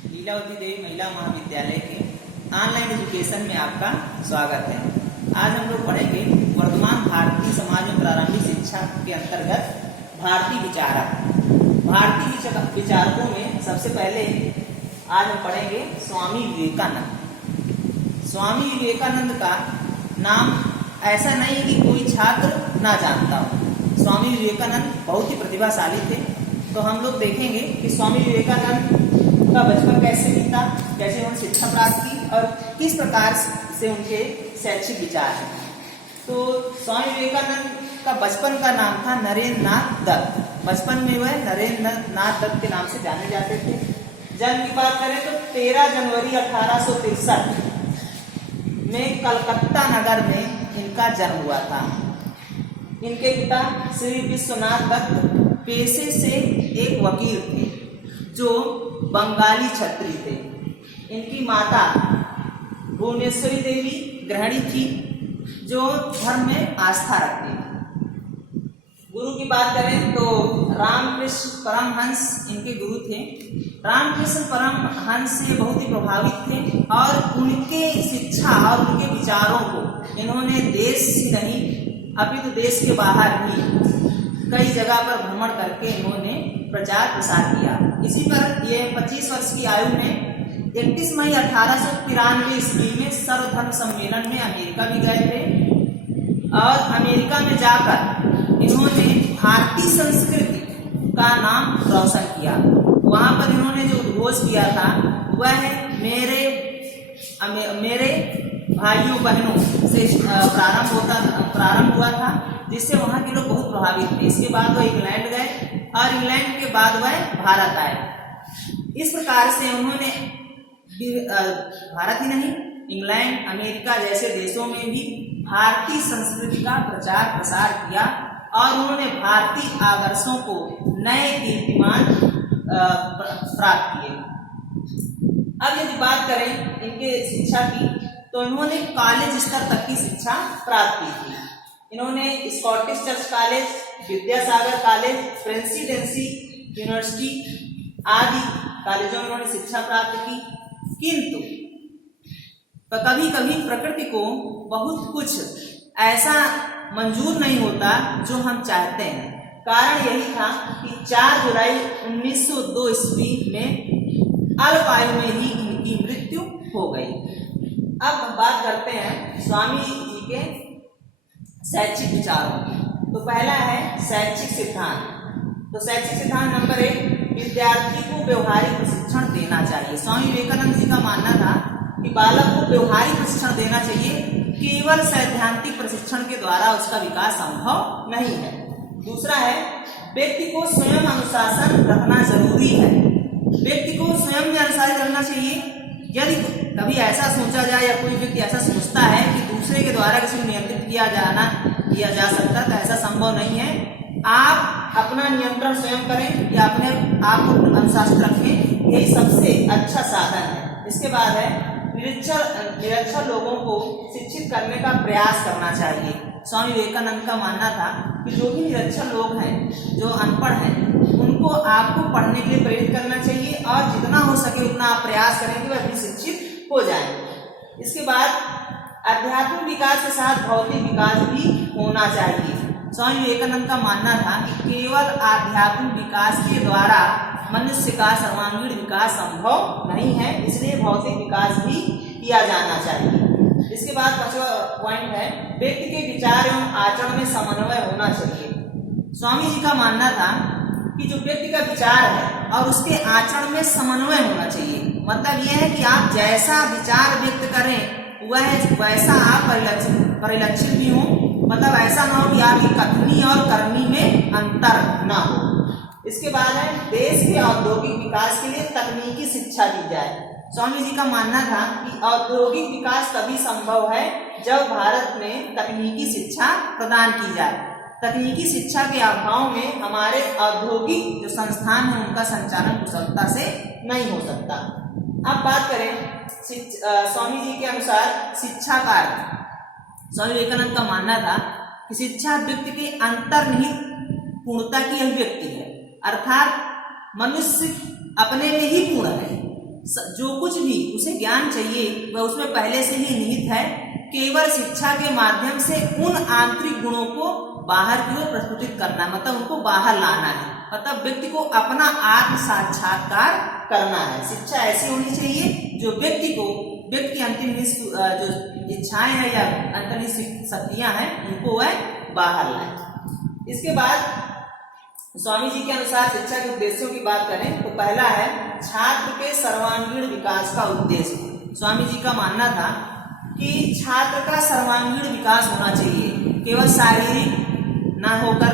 लीलावती देवी महिला महाविद्यालय के ऑनलाइन एजुकेशन में आपका स्वागत है। आज हम लोग पढ़ेंगे वर्तमान भारतीय समाज में प्रारंभिक शिक्षा के अंतर्गत भारतीय विचारक। भारतीय विचारकों में सबसे पहले आज हम पढ़ेंगे स्वामी विवेकानंद। स्वामी विवेकानंद का नाम ऐसा नहीं है कि कोई छात्र ना जानता हो। स्वामी विवेकानंद बहुत ही प्रतिभाशाली थे। तो हम लोग देखेंगे कि स्वामी विवेकानंद का बचपन कैसे बीता, कैसे उन्होंने शिक्षा प्राप्त की और किस प्रकार से उनके शैक्षिक विचार हैं। तो स्वामी विवेकानंद का बचपन का नाम था नरेंद्र नाथ दत्त। बचपन में वह नरेंद्र नाथ दत्त के नाम से जाने जाते थे। जन्म की बात करें तो 13 जनवरी 1863 में कलकत्ता नगर में इनका जन्म हुआ था। इनके पिता श्री विश्वनाथ दत्त पेशे से एक वकील थे जो बंगाली क्षत्रिय थे। इनकी माता भुवनेश्वरी देवी गृहिणी थी जो धर्म में आस्था रखती थी। गुरु की बात करें तो रामकृष्ण परमहंस इनके गुरु थे। रामकृष्ण परमहंस से बहुत ही प्रभावित थे और उनके शिक्षा और उनके विचारों को इन्होंने देश ही नहीं अपितु देश के बाहर भी कई जगह पर भ्रमण करके इन्होंने प्रचार प्रसार किया। इसी पर ये 25 वर्ष की आयु में 31 मई 1893 ईस्वी में सर्वधर्म सम्मेलन में अमेरिका भी गए थे और अमेरिका में जाकर इन्होंने भारतीय संस्कृति का नाम रोशन किया। वहां पर इन्होंने जो उद्घोष किया था वह मेरे भाइयों बहनों से प्रारंभ हुआ था, जिससे वहां के लोग बहुत प्रभावित थे। इसके बाद वह इंग्लैंड गए और इंग्लैंड के बाद वह भारत आए। इस प्रकार से उन्होंने भारत ही नहीं इंग्लैंड अमेरिका जैसे देशों में भी भारतीय संस्कृति का प्रचार प्रसार किया और उन्होंने भारतीय आदर्शों को नए कीर्तिमान प्राप्त किए। अब यदि बात करें इनके शिक्षा की तो इन्होंने कॉलेज स्तर तक की शिक्षा प्राप्त की थी। इन्होंने Scottish church college, Vidyasagar college, presidency university आदि कॉलेजों में उन्होंने शिक्षा प्राप्त की। किंतु कभी कभी प्रकृति को बहुत कुछ ऐसा मंजूर नहीं होता जो हम चाहते हैं। कारण यही था कि 4 जुलाई 1902 ईस्वी में अल्प आयु में ही इनकी मृत्यु हो गई। अब बात करते हैं स्वामी जी के शैक्षिक विचारों की। तो पहला है शैक्षिक सिद्धांत। तो शैक्षिक सिद्धांत नंबर 1, विद्यार्थी को व्यवहारिक प्रशिक्षण देना चाहिए। स्वामी विवेकानंद जी का मानना था कि बालक को व्यवहारिक प्रशिक्षण देना चाहिए, केवल सैद्धांतिक प्रशिक्षण के द्वारा उसका विकास संभव नहीं है। दूसरा है व्यक्ति को स्वयं अनुशासन रखना जरूरी है। व्यक्ति को स्वयं में अनुशासित रहना चाहिए। यदि कभी ऐसा सोचा जाए या कोई व्यक्ति ऐसा सोचता है कि दूसरे के द्वारा किसी को नियंत्रित किया जा सकता, तो ऐसा संभव नहीं है। आप अपना नियंत्रण स्वयं करें या अपने आप को अनुशासित रखें, यही सबसे अच्छा साधन है। इसके बाद है निरक्षर लोगों को शिक्षित करने का प्रयास करना चाहिए। स्वामी विवेकानंद का मानना था कि जो भी निरक्षर लोग हैं, जो अनपढ़ हैं, उनको आपको पढ़ने के लिए प्रेरित करना चाहिए और जितना हो सके उतना आप प्रयास करें कि वह भी शिक्षित हो जाए। इसके बाद आध्यात्मिक विकास के साथ भौतिक विकास भी होना चाहिए। स्वामी विवेकानंद का मानना था कि केवल आध्यात्मिक विकास के द्वारा मनुष्य का सर्वांगीण विकास संभव नहीं है, इसलिए भौतिक विकास भी किया जाना चाहिए। इसके बाद 5वां पॉइंट है व्यक्ति के विचार एवं आचरण में समन्वय होना चाहिए। स्वामी जी का मानना था कि जो व्यक्ति का विचार है और उसके आचरण में समन्वय होना चाहिए। मतलब यह है कि आप जैसा विचार व्यक्त करें वैसा आप परिलक्षित भी हो। मतलब ऐसा ना हो कि आपकी कथनी और करनी में अंतर ना हो। इसके बाद है देश के औद्योगिक विकास के लिए तकनीकी शिक्षा दी जाए। स्वामी जी का मानना था कि औद्योगिक विकास तभी संभव है जब भारत में तकनीकी शिक्षा प्रदान की जाए। तकनीकी शिक्षा के अभाव में हमारे औद्योगिक जो संस्थान है उनका संचालन कुशलता से नहीं हो सकता। अब बात करें स्वामी जी के अनुसार शिक्षा का अर्थ। स्वामी विवेकानंद का मानना था कि शिक्षा व्यक्ति के अंतर्निहित पूर्णता की अभिव्यक्ति है, अर्थात मनुष्य अपने में ही पूर्ण है। जो कुछ भी उसे ज्ञान चाहिए वह उसमें पहले से ही निहित है। केवल शिक्षा के माध्यम से उन आंतरिक गुणों को बाहर की ओर प्रस्फुटित करना, मतलब उनको बाहर लाना है, मतलब व्यक्ति को अपना आत्म साक्षात्कार करना है। शिक्षा ऐसी होनी चाहिए जो व्यक्ति की अंतिम जो इच्छाएं हैं या अंतर्निहित शक्तियां हैं उनको वह बाहर लाए। इसके बाद स्वामी जी के अनुसार शिक्षा के उद्देश्यों की बात करें तो पहला है छात्र के सर्वांगीण विकास का उद्देश्य। स्वामी जी का मानना था कि छात्र का सर्वांगीण विकास होना चाहिए, केवल शारीरिक ना होकर,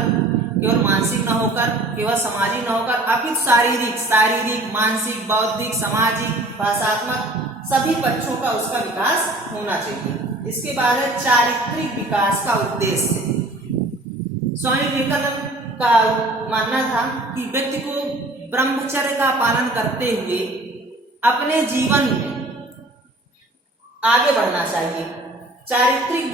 केवल मानसिक ना होकर, केवल सामाजिक ना होकर, अपितु शारीरिक, मानसिक, बौद्धिक, सामाजिक, भाषात्मक सभी पक्षों का उसका विकास होना चाहिए। इसके बाद है चारित्रिक विकास का उद्देश्य। स्वामी विवेकानंद का मानना था कि व्यक्ति को ब्रह्मचर्य का पालन करते हुए अपने जीवन में आगे बढ़ना चाहिए। चारित्रिक,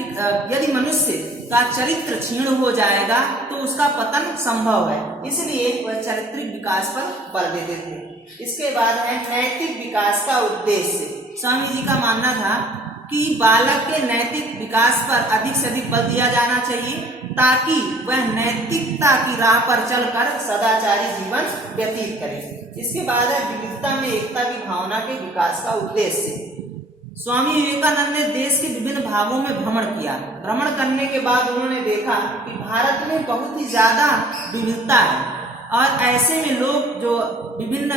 यदि मनुष्य का चरित्र क्षीण हो जाएगा तो उसका पतन संभव है, इसलिए वह चारित्रिक विकास पर बल देते थे। इसके बाद है नैतिक विकास का उद्देश्य। स्वामी जी का मानना था कि बालक के नैतिक विकास पर अधिक से अधिक बल दिया जाना चाहिए ताकि वह नैतिकता की राह पर चलकर सदाचारी जीवन व्यतीत करे। इसके बाद है विविधता में एकता की भावना के विकास का उद्देश्य। स्वामी विवेकानंद ने देश के विभिन्न भागों में भ्रमण किया। भ्रमण करने के बाद उन्होंने देखा कि भारत में बहुत ही ज्यादा विविधता है और ऐसे में लोग जो विभिन्न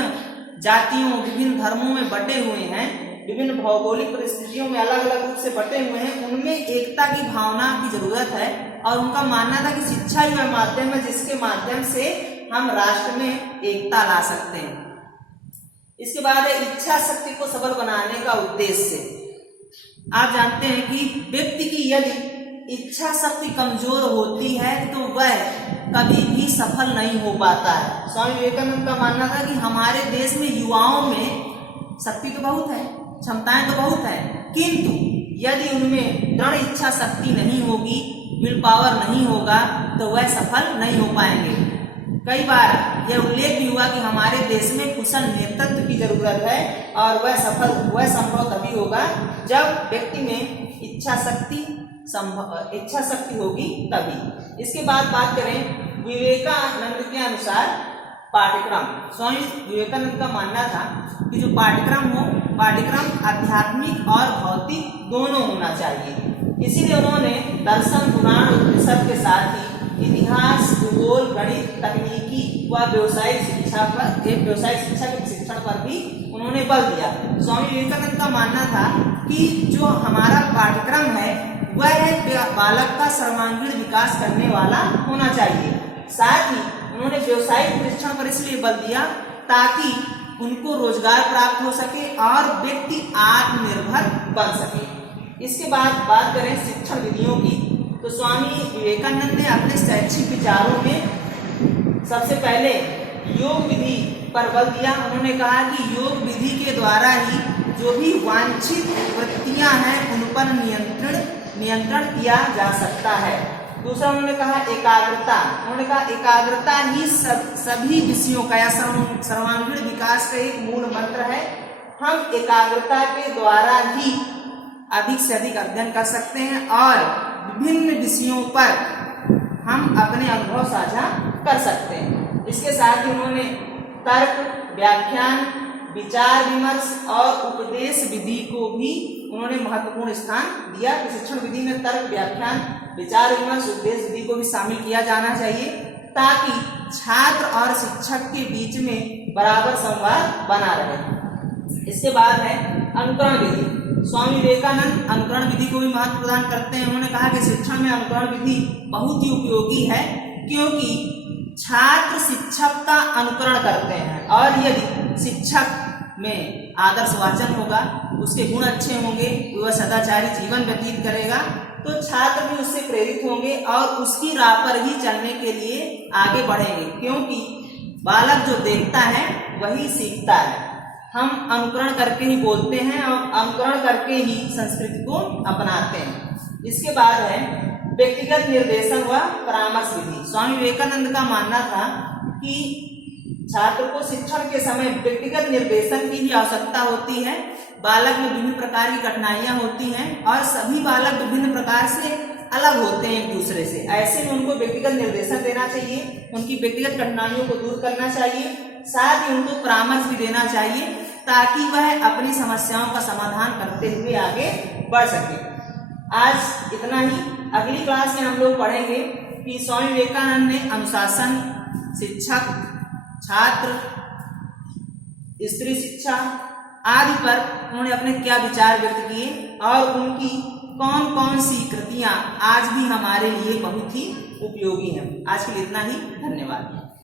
जातियों, विभिन्न धर्मों में बटे हुए हैं, विभिन्न भौगोलिक परिस्थितियों में अलग अलग रूप से बटे हुए हैं, उनमें एकता की भावना की जरूरत है। और उनका मानना था कि शिक्षा ही वह माध्यम है जिसके माध्यम से हम राष्ट्र में एकता ला सकते हैं। इसके बाद है इच्छा शक्ति को सबल बनाने का उद्देश्य। आप जानते हैं कि व्यक्ति की यदि इच्छा शक्ति कमजोर होती है तो वह कभी भी सफल नहीं हो पाता है। स्वामी विवेकानंद का मानना था कि हमारे देश में युवाओं में शक्ति तो बहुत है, क्षमताएं तो बहुत है, किंतु यदि उनमें दृढ़ इच्छा शक्ति नहीं होगी, विल पावर नहीं होगा तो वह सफल नहीं हो पाएंगे। कई बार यह उल्लेख भी हुआ कि हमारे देश में कुशल नेतृत्व की जरूरत है और वह संभव तभी होगा जब व्यक्ति में इच्छा शक्ति होगी तभी। इसके बाद बात करें विवेकानंद के अनुसार पाठ्यक्रम। स्वामी विवेकानंद का मानना था कि जो पाठ्यक्रम आध्यात्मिक और भौतिक दोनों होना चाहिए। इसीलिए उन्होंने दर्शन, पुराण, उपनिषद के साथ ही इतिहास, भूगोल, गणित, तकनीकी व व्यावसायिक शिक्षा के प्रशिक्षण पर भी उन्होंने बल दिया। स्वामी विवेकानंद का मानना था कि जो हमारा पाठ्यक्रम है वह बालक का सर्वांगीण विकास करने वाला होना चाहिए। साथ ही उन्होंने व्यावसायिक प्रशिक्षण पर इसलिए बल दिया ताकि उनको रोजगार प्राप्त हो सके और व्यक्ति आत्मनिर्भर बन सके। इसके बाद बात करें शिक्षण विधियों की तो स्वामी विवेकानंद ने अपने शैक्षिक विचारों में सबसे पहले योग विधि पर बल दिया। उन्होंने कहा कि योग विधि के द्वारा ही जो भी वांछित वृत्तियां हैं उन पर नियंत्रण किया जा सकता है। दूसरा उन्होंने कहा एकाग्रता। उन्होंने कहा एकाग्रता ही सभी विषयों का या सर्वांगीण विकास का एक मूल मंत्र है। हम एकाग्रता के द्वारा ही अधिक से अधिक अध्ययन कर सकते हैं और विभिन्न विषयों पर हम अपने अनुभव साझा कर सकते हैं। इसके साथ ही उन्होंने तर्क, व्याख्यान, विचार विमर्श और उपदेश विधि को भी उन्होंने महत्वपूर्ण स्थान दिया। शिक्षण विधि में तर्क, व्याख्यान, विचार विमर्श, उपदेश विधि को भी शामिल किया जाना चाहिए ताकि छात्र और शिक्षक के बीच में बराबर संवाद बना रहे। इसके बाद है अनुकरण विधि। स्वामी विवेकानंद अनुकरण विधि को भी महत्व प्रदान करते हैं। उन्होंने कहा कि शिक्षण में अनुकरण विधि बहुत ही उपयोगी है क्योंकि छात्र शिक्षक का अनुकरण करते हैं और यदि शिक्षक में आदर्श वाचन होगा, उसके गुण अच्छे होंगे, वह सदाचारी जीवन व्यतीत करेगा तो छात्र भी उससे प्रेरित होंगे और उसकी राह पर ही चलने के लिए आगे बढ़ेंगे क्योंकि बालक जो देखता है वही सीखता है। हम अनुकरण करके ही बोलते हैं और अनुकरण करके ही संस्कृति को अपनाते हैं। इसके बाद है व्यक्तिगत निर्देशन व परामर्श विधि। स्वामी विवेकानंद का मानना था कि छात्र को शिक्षण के समय व्यक्तिगत निर्देशन की भी आवश्यकता होती है। बालक में विभिन्न प्रकार की कठिनाइयां होती हैं और सभी बालक विभिन्न प्रकार से अलग होते हैं एक दूसरे से। ऐसे में उनको व्यक्तिगत निर्देशन देना चाहिए, उनकी व्यक्तिगत कठिनाइयों को दूर करना चाहिए, साथ ही उनको परामर्श भी देना चाहिए ताकि वह अपनी समस्याओं का समाधान करते हुए आगे बढ़ सके। आज इतना ही। अगली क्लास में हम लोग पढ़ेंगे कि स्वामी विवेकानंद ने अनुशासन, शिक्षक, छात्र, स्त्री शिक्षा आदि पर उन्होंने अपने क्या विचार व्यक्त किए और उनकी कौन कौन सी कृतियां आज भी हमारे लिए बहुत ही उपयोगी हैं। आज के लिए इतना ही। धन्यवाद।